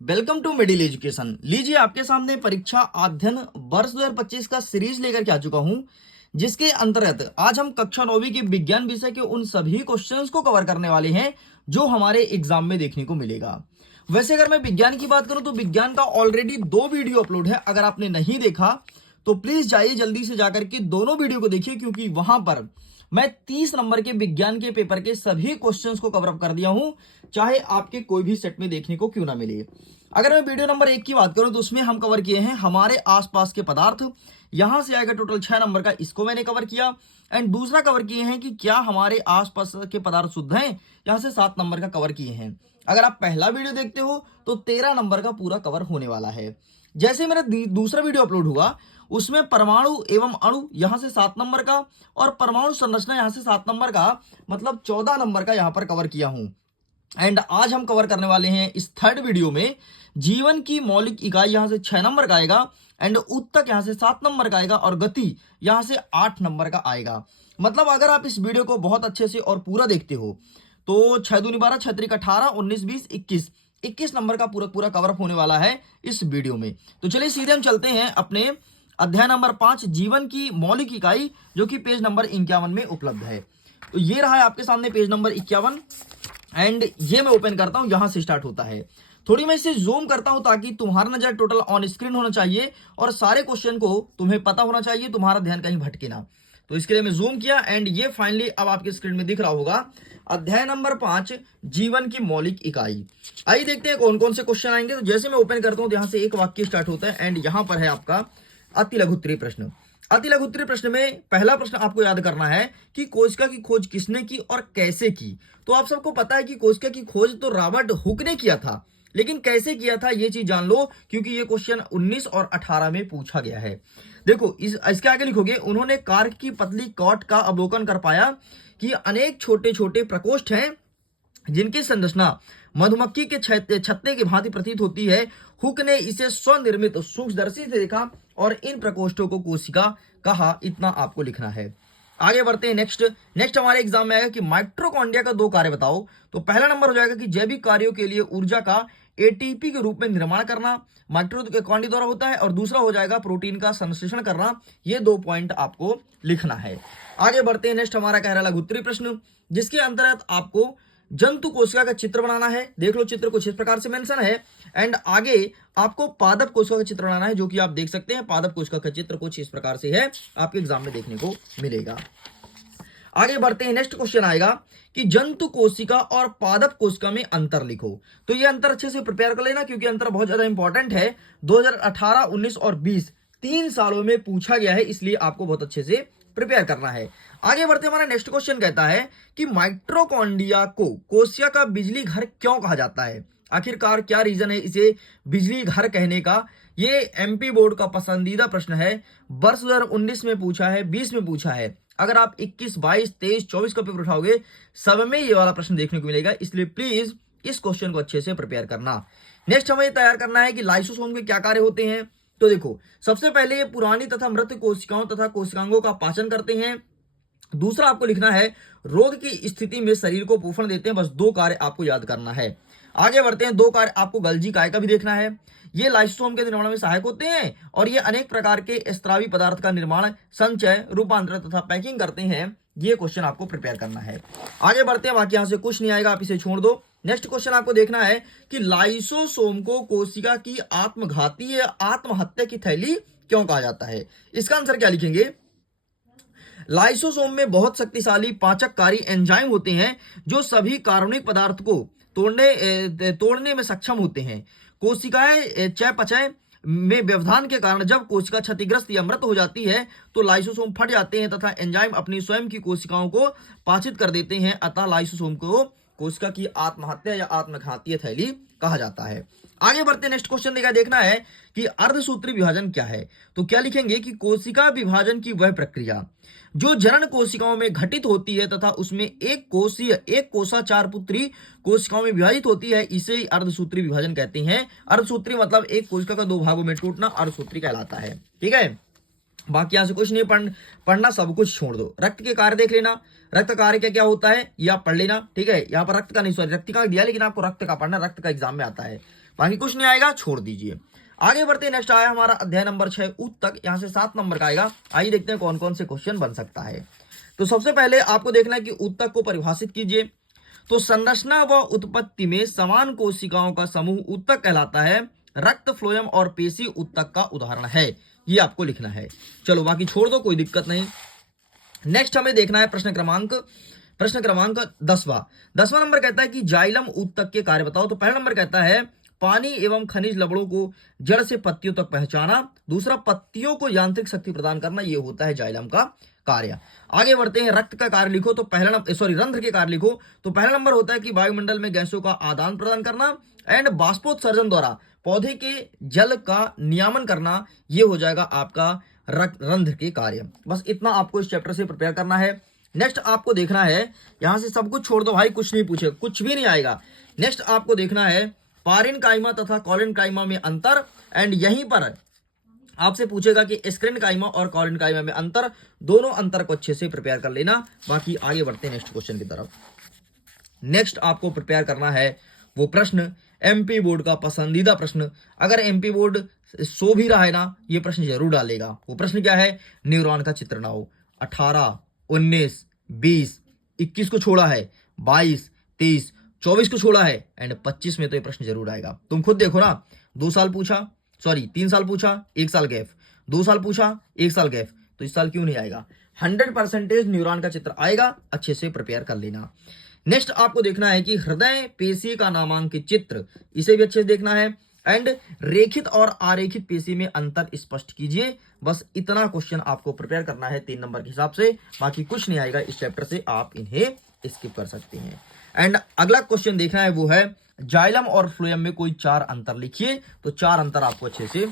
Welcome to middle education. लीजिए आपके सामने परीक्षा अध्ययन वर्ष 2025 का सीरीज लेकर के आ चुका हूं, जिसके अंतर्गत आज हम कक्षा 9वीं के विज्ञान विषय के उन सभी क्वेश्चंस को कवर करने वाले हैं जो हमारे एग्जाम में देखने को मिलेगा। वैसे अगर मैं विज्ञान की बात करूं तो विज्ञान का ऑलरेडी 2 वीडियो अपलोड है। अगर आपने नहीं देखा तो प्लीज जाइए जल्दी से जाकर के दोनों वीडियो को देखिए, क्योंकि वहां पर मैं 30 नंबर के विज्ञान के पेपर के सभी क्वेश्चंस को कवर अप कर दिया हूं, चाहे आपके कोई भी सेट में देखने को क्यों ना मिले। अगर मैं वीडियो नंबर 1 की बात करूं तो उसमें हम कवर किए हैं हमारे आसपास के पदार्थ। यहां से आएगा टोटल 6 नंबर का, इसको मैंने कवर किया। एंड दूसरा कवर किए हैं कि क्या हमारे आसपास के पदार्थ शुद्ध हैं, यहां से 7 नंबर का कवर किए हैं। अगर आप पहला वीडियो देखते हो तो 13 नंबर का पूरा कवर होने वाला है। जैसे मेरा दूसरा वीडियो अपलोड हुआ उसमें परमाणु एवं अणु यहां से 7 नंबर का और परमाणु संरचना यहां से 7 नंबर का, मतलब 14 नंबर का यहां पर कवर किया हूं। एंड आज हम कवर करने वाले हैं इस थर्ड वीडियो में जीवन की मौलिक इकाई, यहां से 6 नंबर का आएगा। एंड उत्तक यहां से 7 नंबर का आएगा और गति यहां से 8 नंबर का आएगा। मतलब अगर आप इस वीडियो को बहुत अच्छे से और पूरा देखते हो तो 6 दूनी 12, 6 त्रिक 18, 19 20 21 नंबर का पूरा कवर अप होने वाला है इस वीडियो में। तो चलिए सीधे हम चलते हैं अपने अध्याय नंबर 5 जीवन की मौलिक इकाई, जो कि पेज नंबर 51 में उपलब्ध है। तो ये रहा है आपके सामने पेज नंबर 51। एंड ये मैं ओपन करता हूं, यहां से स्टार्ट होता है। थोड़ी मैं इसे जूम करता हूं ताकि तुम्हारा नजर टोटल ऑन स्क्रीन होना चाहिए और सारे क्वेश्चन को तुम्हें पता होना चाहिए, तुम्हारा ध्यान कहीं भटके ना। तो इसके लिए मैं जूम किया एंड ये फाइनली अब आपके स्क्रीन में दिख रहा होगा अध्याय नंबर 5 जीवन की मौलिक इकाई। आइए देखते हैं कौन कौन से क्वेश्चन आएंगे। तो जैसे मैं ओपन करता हूं तो यहां से एक वाक्य स्टार्ट होता है एंड यहां पर है आपका अति लघु उत्तरीय प्रश्न। अति लघु उत्तरीय प्रश्न में पहला प्रश्न आपको याद करना है कि कोशिका की खोज किसने की और कैसे की। तो आप सबको पता है कि कोशिका की खोज तो रॉबर्ट हुक ने किया था, लेकिन कैसे किया था ये चीज जान लो, क्योंकि ये क्वेश्चन 19 और 18 में पूछा गया है। देखो इसके आगे लिखोगे, उन्होंने कार्क की पतली कॉट का अवलोकन कर पाया कि अनेक छोटे छोटे प्रकोष्ठ हैं जिनकी संरचना मधुमक्खी के छत्ते की भांति प्रतीत होती है। हुक ने इसे स्वनिर्मित सूक्ष्मदर्शी से देखा और इन प्रकोष्ठों को कोशिका कहा। इतना आपको लिखना है। आगे बढ़ते हैं नेक्स्ट हमारे एग्जाम में आएगा कि माइटोकॉन्ड्रिया का 2 कार्य बताओ। तो पहला नंबर हो जाएगा कि जैविक कार्यों के लिए ऊर्जा का एटीपी के रूप में निर्माण करना माइटोकॉन्ड्रिया द्वारा होता है, और दूसरा हो जाएगा प्रोटीन का संश्लेषण करना। ये 2 पॉइंट आपको लिखना है। आगे बढ़ते हैं नेक्स्ट हमारा कह रहा लघु उत्तरीय प्रश्न, जिसके अंतर्गत आपको जंतु कोशिका का चित्र बनाना है। देख लो चित्र कुछ इस प्रकार से मेंशन है। एंड आगे आपको पादप कोशिका का चित्र बनाना है, जो कि आप देख सकते हैं पादप कोशिका का चित्र कुछ इस प्रकार से है, आपके एग्जाम में देखने को मिलेगा। आगे बढ़ते हैं नेक्स्ट क्वेश्चन आएगा कि जंतु कोशिका और पादप कोशिका में अंतर लिखो। तो ये अंतर अच्छे से प्रिपेयर कर लेना, क्योंकि अंतर बहुत ज्यादा इंपॉर्टेंट है। 2018, 19 और 20 3 सालों में पूछा गया है, इसलिए आपको बहुत अच्छे से प्रिपेयर करना है। आगे बढ़ते हमारा नेक्स्ट क्वेश्चन कहता है कि माइटोकॉन्ड्रिया को कोशिका का बिजली घर क्यों कहा जाता है। आखिरकार क्या रीजन है इसे बिजली घर कहने का। ये एमपी बोर्ड का पसंदीदा प्रश्न है। वर्ष 2019 में पूछा है, 20 में पूछा है। अगर आप 21, 22, 23, 24 का पेपर उठाओगे सब में ये वाला प्रश्न देखने को मिलेगा, इसलिए प्लीज इस क्वेश्चन को अच्छे से प्रिपेयर करना। नेक्स्ट हमें तैयार करना है कि लाइसोसोम के क्या कार्य होते हैं। तो देखो, सबसे पहले ये पुरानी तथा मृत कोशिकाओं तथा कोशिकांगों का पाचन करते हैं। दूसरा आपको लिखना है रोग की स्थिति में शरीर को पोषण देते हैं। बस 2 कार्य आपको याद करना है। आगे बढ़ते हैं, 2 कार्य आपको गल्जी काय का भी देखना है। ये लाइसोसोम के निर्माण में सहायक होते हैं और ये अनेक प्रकार के स्त्रावी पदार्थ का निर्माण, संचय, रूपांतरण तथा पैकिंग करते हैं। ये क्वेश्चन आपको प्रिपेयर करना है। आगे बढ़ते हैं, बाकी यहां से कुछ नहीं आएगा, आप इसे छोड़ दो। नेक्स्ट क्वेश्चन आपको देखना है कि लाइसोसोम को कोशिका की आत्मघाती या आत्महत्या की थैली क्यों कहा जाता है। इसका आंसर क्या लिखेंगे। लाइसोसोम में बहुत शक्तिशाली पाचककारी एंजाइम होते हैं जो सभी कार्बनिक पदार्थ को तोड़ने में सक्षम होते हैं। कोशिकाएं चयापचय में व्यवधान के कारण जब कोशिका क्षतिग्रस्त या मृत हो जाती है तो लाइसोसोम फट जाते हैं तथा एंजाइम अपनी स्वयं की कोशिकाओं को पाचित कर देते हैं। अतः लाइसोसोम को कोशिका की आत्महत्या या आत्मघातीय थैली कहा जाता है। आगे बढ़ते नेक्स्ट क्वेश्चन देखना है कि अर्धसूत्री विभाजन क्या है। तो क्या लिखेंगे कि कोशिका विभाजन की वह प्रक्रिया जो जनन कोशिकाओं में घटित होती है तथा उसमें एक कोशा 4 पुत्री कोशिकाओं में विभाजित होती है, इसे अर्धसूत्री विभाजन कहते हैं। अर्धसूत्री मतलब एक कोशिका का 2 भागों में टूटना अर्धसूत्री कहलाता है। ठीक है, बाकी यहां से कुछ नहीं पढ़ना, सब कुछ छोड़ दो। रक्त के कार्य देख लेना, रक्त कार्य क्या क्या होता है ये आप पढ़ लेना। ठीक है, यहाँ पर रक्त का नहीं, सॉरी रक्त का दिया, लेकिन आपको रक्त का पढ़ना, रक्त का एग्जाम में आता है। बाकी कुछ नहीं आएगा, छोड़ दीजिए। आगे बढ़ते, नेक्स्ट आया हमारा अध्याय नंबर 6 उत्तक, यहाँ से 7 नंबर का आएगा। आइए देखते हैं कौन कौन से क्वेश्चन बन सकता है। तो सबसे पहले आपको देखना है कि उत्तक को परिभाषित कीजिए। तो संरचना व उत्पत्ति में समान कोशिकाओं का समूह उत्तक कहलाता है। रक्त, फ्लोएम और पेशी उत्तक का उदाहरण है, ये आपको लिखना है। चलो बाकी छोड़ दो, कोई दिक्कत नहीं। नेक्स्ट हमें देखना है प्रश्न क्रमांक 10वां नंबर कहता है कि जाइलम उत्तक के कार्य बताओ। तो पहला नंबर कहता है पानी एवं खनिज लवणों को जड़ से पत्तियों तक पहुंचाना। दूसरा, पत्तियों को यांत्रिक शक्ति प्रदान करना, यह होता है जाइलम का कार्य। आगे बढ़ते हैं, रक्त का कार्य लिखो। तो पहला नंबर रंध्र के कार्य लिखो। तो पहला नंबर होता है कि वायुमंडल में गैसों का आदान प्रदान करना एंड बाष्पोत्सर्जन द्वारा पौधे के जल का नियमन करना, यह हो जाएगा आपका रंध्र के कार्य। बस इतना आपको इस चैप्टर से प्रिपेयर करना है। नेक्स्ट आपको देखना है, यहां से सब कुछ छोड़ दो भाई, कुछ नहीं पूछे, कुछ भी नहीं आएगा। नेक्स्ट आपको देखना है पारेन्काइमा तथा कॉलेन्काइमा में अंतर, एंड यहीं पर आपसे पूछेगा कि स्क्लेरेन्काइमा और कॉलेन्काइमा में अंतर, दोनों अंतर को अच्छे से प्रिपेयर कर लेना। बाकी आगे बढ़ते हैं नेक्स्ट क्वेश्चन की तरफ। नेक्स्ट आपको प्रिपेयर करना है वो प्रश्न, एमपी बोर्ड का पसंदीदा प्रश्न। अगर एमपी बोर्ड सो भी रहा है ना, ये प्रश्न जरूर डालेगा। वो प्रश्न क्या है, न्यूरॉन का चित्र बनाओ। 18, 19, 20, 21 को छोड़ा है, 22, 23, 24 को छोड़ा है, एंड 25 में तो ये प्रश्न जरूर आएगा। तुम खुद देखो ना, 2 साल पूछा, सॉरी 3 साल पूछा, 1 साल गैप, 2 साल पूछा, 1 साल गैप, तो इस साल क्यों नहीं आएगा। 100% न्यूरॉन का चित्र आएगा, अच्छे से प्रिपेयर कर लेना। नेक्स्ट आपको देखना है कि हृदय पेशी का नामांकित चित्र, इसे भी अच्छे से देखना है। एंड रेखित और आरेखित पेशी में अंतर स्पष्ट कीजिए। बस इतना क्वेश्चन आपको प्रिपेयर करना है 3 नंबर के हिसाब से, बाकी कुछ नहीं आएगा इस चैप्टर से, आप इन्हें स्किप कर सकते हैं। एंड अगला क्वेश्चन देखना है वो है जाइलम और फ्लोएम में कोई 4 अंतर लिखिए। तो 4 अंतर आपको अच्छे से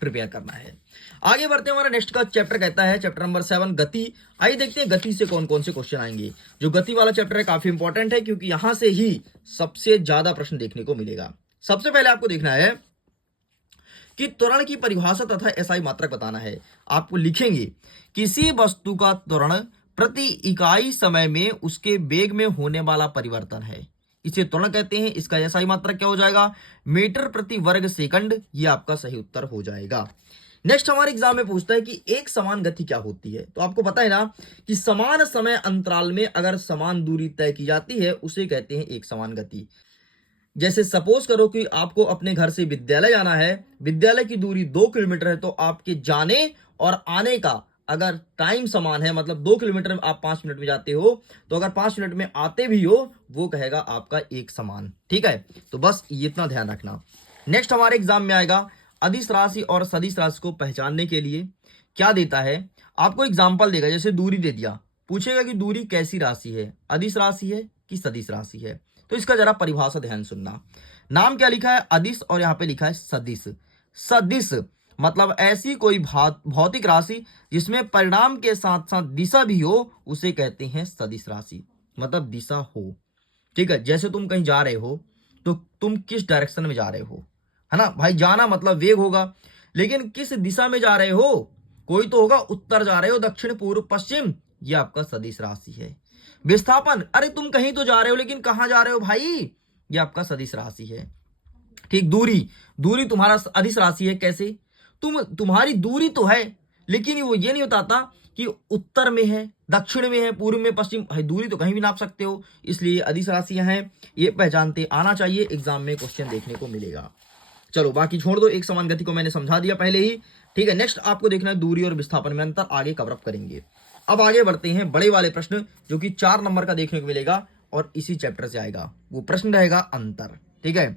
प्रिपेयर करना है। आगे बढ़ते हैं, हमारा नेक्स्ट का चैप्टर कहता है चैप्टर नंबर 7 गति। आइए देखते हैं गति से कौन कौन से क्वेश्चन आएंगे। जो गति वाला चैप्टर है काफी इंपॉर्टेंट है, क्योंकि यहां से ही सबसे ज्यादा प्रश्न देखने को मिलेगा। सबसे पहले आपको देखना है कि त्वरण की परिभाषा तथा एसआई मात्रक बताना है। आपको लिखेंगे किसी वस्तु का त्वरण प्रति इकाई समय में उसके वेग में होने वाला परिवर्तन है, इसे त्वरण कहते हैं। इसका एसआई मात्रक क्या हो जाएगा, मीटर प्रति वर्ग सेकंड। ये आपका सही उत्तर हो जाएगा। नेक्स्ट हमारे एग्जाम में पूछता है कि एक समान गति क्या होती है। तो आपको पता है ना कि समान समय अंतराल में अगर समान दूरी तय की जाती है उसे कहते हैं एक समान गति। जैसे सपोज करो कि आपको अपने घर से विद्यालय जाना है, विद्यालय की दूरी 2 किलोमीटर है, तो आपके जाने और आने का अगर टाइम समान है, मतलब 2 किलोमीटर में आप 5 मिनट में जाते हो, तो अगर 5 मिनट में आते भी हो, वो कहेगा आपका एक समान। ठीक है, तो बस ये इतना ध्यान रखना। नेक्स्ट हमारे एग्जाम में आएगा अदिश राशि और सदिश राशि को पहचानने के लिए क्या देता है। आपको एग्जाम्पल देगा, जैसे दूरी दे दिया, पूछेगा कि दूरी कैसी राशि है, अदिश राशि है कि सदिश राशि है। तो इसका जरा परिभाषा ध्यान सुनना। नाम क्या लिखा है, अदिश, और यहां पे लिखा है सदिश। सदिश मतलब ऐसी कोई भौतिक राशि जिसमें परिणाम के साथ साथ दिशा भी हो, उसे कहते हैं सदिश राशि, मतलब दिशा हो। ठीक है, जैसे तुम कहीं जा रहे हो तो तुम किस डायरेक्शन में जा रहे हो, है ना भाई, जाना मतलब वेग होगा, लेकिन किस दिशा में जा रहे हो, कोई तो होगा, उत्तर जा रहे हो, दक्षिण, पूर्व, पश्चिम, ये आपका सदिश राशि है। विस्थापन, अरे तुम कहीं तो जा रहे हो लेकिन कहां जा रहे हो भाई, ये आपका सदिश राशि है। ठीक, दूरी, दूरी तुम्हारा अदिश राशि है। कैसे, तुम्हारी दूरी तो है, लेकिन वो ये नहीं बताता कि उत्तर में है, दक्षिण में है, पूर्व में, पश्चिम, भाई दूरी तो कहीं भी नाप सकते हो, इसलिए अदिश राशियां हैं। ये पहचानते आना चाहिए, एग्जाम में क्वेश्चन देखने को मिलेगा। चलो बाकी छोड़ दो, एक समान गति को मैंने समझा दिया पहले ही। ठीक है, नेक्स्ट आपको देखना है दूरी और विस्थापन में अंतर, आगे कवर अप करेंगे। अब आगे बढ़ते हैं बड़े वाले प्रश्न, जो कि 4 नंबर का देखने को मिलेगा और इसी चैप्टर से आएगा। वो प्रश्न रहेगा अंतर। ठीक है,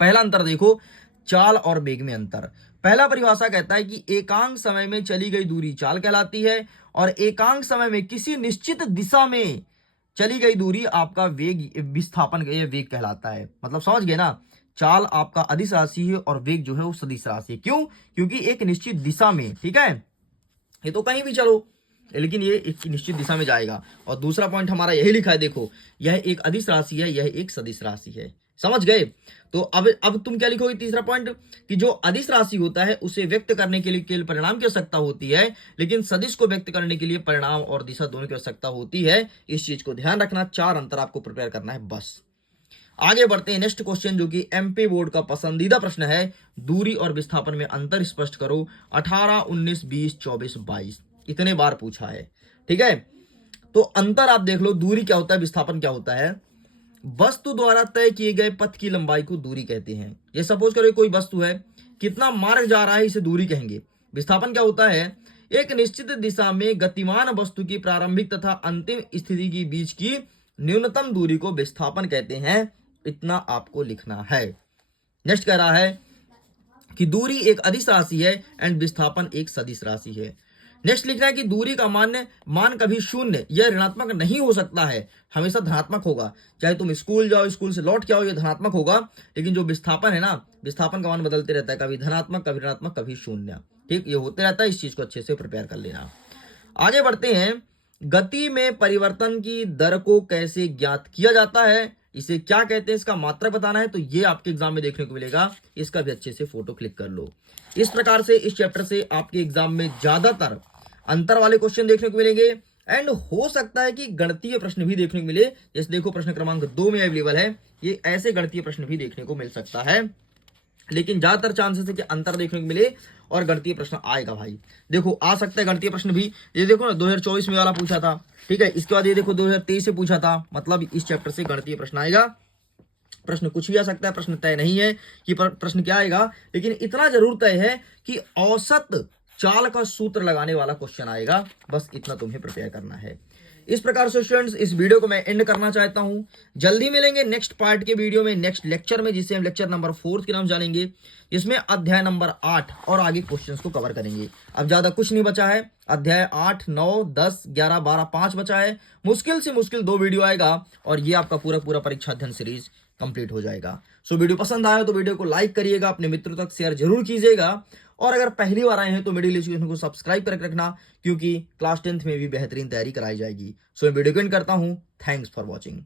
पहला अंतर देखो, चाल और वेग में अंतर। पहला परिभाषा कहता है कि एकांक समय में चली गई दूरी चाल कहलाती है, और एकांक समय में किसी निश्चित दिशा में चली गई दूरी आपका वेग, विस्थापन, ये वेग कहलाता है। मतलब समझ गए ना, चाल आपका अदिश राशि है और वेग जो है वो सदिश राशि है। क्यों, क्योंकि एक निश्चित दिशा में, ठीक है, ये तो कहीं भी चलो, लेकिन ये एक निश्चित दिशा में जाएगा। और दूसरा पॉइंट हमारा यही लिखा है, देखो, यह एक अदिश राशि है, यह एक सदिश राशि है। समझ गए। तो अब तुम क्या लिखोगे, तीसरा पॉइंट, कि जो अदिश राशि होता है उसे व्यक्त करने के लिए केवल परिणाम की आवश्यकता होती है, लेकिन सदिश को व्यक्त करने के लिए परिणाम और दिशा दोनों की आवश्यकता होती है। इस चीज को ध्यान रखना। 4 अंतर आपको प्रिपेयर करना है बस। आगे बढ़ते हैं नेक्स्ट क्वेश्चन, जो कि एमपी बोर्ड का पसंदीदा प्रश्न है। दूरी और विस्थापन में अंतर स्पष्ट करो। 18, 19, 20, 24, 22 इतने बार पूछा है। ठीक है, तो अंतर आप देख लो, दूरी क्या होता है, विस्थापन क्या होता है। वस्तु द्वारा तय किए गए पथ की लंबाई को दूरी कहते हैं। ये सपोज करो कोई वस्तु है, कितना मार्ग जा रहा है, इसे दूरी कहेंगे। विस्थापन क्या होता है, एक निश्चित दिशा में गतिमान वस्तु की प्रारंभिक तथा अंतिम स्थिति के बीच की न्यूनतम दूरी को विस्थापन कहते हैं। इतना आपको लिखना है। नेक्स्ट कह रहा है कि दूरी एक अदिश राशि है एंड विस्थापन एक सदिश राशि है। नेक्स्ट लिखना है कि दूरी का मान कभी शून्य या ऋणात्मक नहीं हो सकता है, हमेशा धनात्मक होगा। चाहे तुम स्कूल जाओ, स्कूल से लौट के आओ, ये धनात्मक होगा। लेकिन जो विस्थापन है ना, विस्थापन का मान बदलते रहता है, कभी धनात्मक, कभी ऋणात्मक, कभी शून्य। ठीक, ये होते रहता है। इस चीज को अच्छे से प्रिपेयर कर लेना। आगे बढ़ते हैं। गति में परिवर्तन की दर को कैसे ज्ञात किया जाता है, इसे क्या कहते हैं, इसका मात्रक बताना है। तो ये आपके एग्जाम में देखने को मिलेगा, इसका भी अच्छे से फोटो क्लिक कर लो। इस प्रकार से इस चैप्टर से आपके एग्जाम में ज्यादातर अंतर वाले क्वेश्चन देखने को मिलेंगे एंड हो सकता है कि गणितीय प्रश्न भी देखने को मिले। जैसे देखो प्रश्न क्रमांक 2 में अवेलेबल है, ये ऐसे गणितीय प्रश्न भी देखने को मिल सकता है। लेकिन ज्यादातर चांसेस है कि अंतर देखने को मिले और गणितीय प्रश्न आएगा भाई। देखो आ सकता है गणितीय प्रश्न भी। ये देखो ना 2024 में वाला पूछा था। ठीक है, इसके बाद ये देखो 2023 से पूछा था। मतलब इस चैप्टर से गणितीय प्रश्न आएगा। प्रश्न कुछ भी आ सकता है, प्रश्न तय नहीं है कि प्रश्न क्या आएगा, लेकिन इतना जरूर तय है कि औसत चाल का सूत्र लगाने वाला क्वेश्चन आएगा। बस इतना तुम्हें प्रिपेयर करना है। इस प्रकार से स्टूडेंट्स इस वीडियो को मैं एंड करना चाहता हूं। जल्दी मिलेंगे नेक्स्ट पार्ट के वीडियो में, नेक्स्ट लेक्चर में, जिसे हम लेक्चर नंबर 4 के नाम जानेंगे, जिसमें अध्याय नंबर 8 और आगे क्वेश्चंस को कवर करेंगे। अब ज्यादा कुछ नहीं बचा है। अध्याय 8, 9, 10, 11, 12, 5 बचा है। मुश्किल से मुश्किल 2 वीडियो आएगा और ये आपका पूरा परीक्षा अध्ययन सीरीज कंप्लीट हो जाएगा। सो वीडियो पसंद आया तो वीडियो को लाइक करिएगा, अपने मित्रों तक शेयर जरूर कीजिएगा, और अगर पहली बार आए हैं तो मिडिल एजुकेशन को सब्सक्राइब करके रखना, क्योंकि क्लास 10th में भी बेहतरीन तैयारी कराई जाएगी। सो मैं वीडियो को एंड करता हूं। Thanks for watching.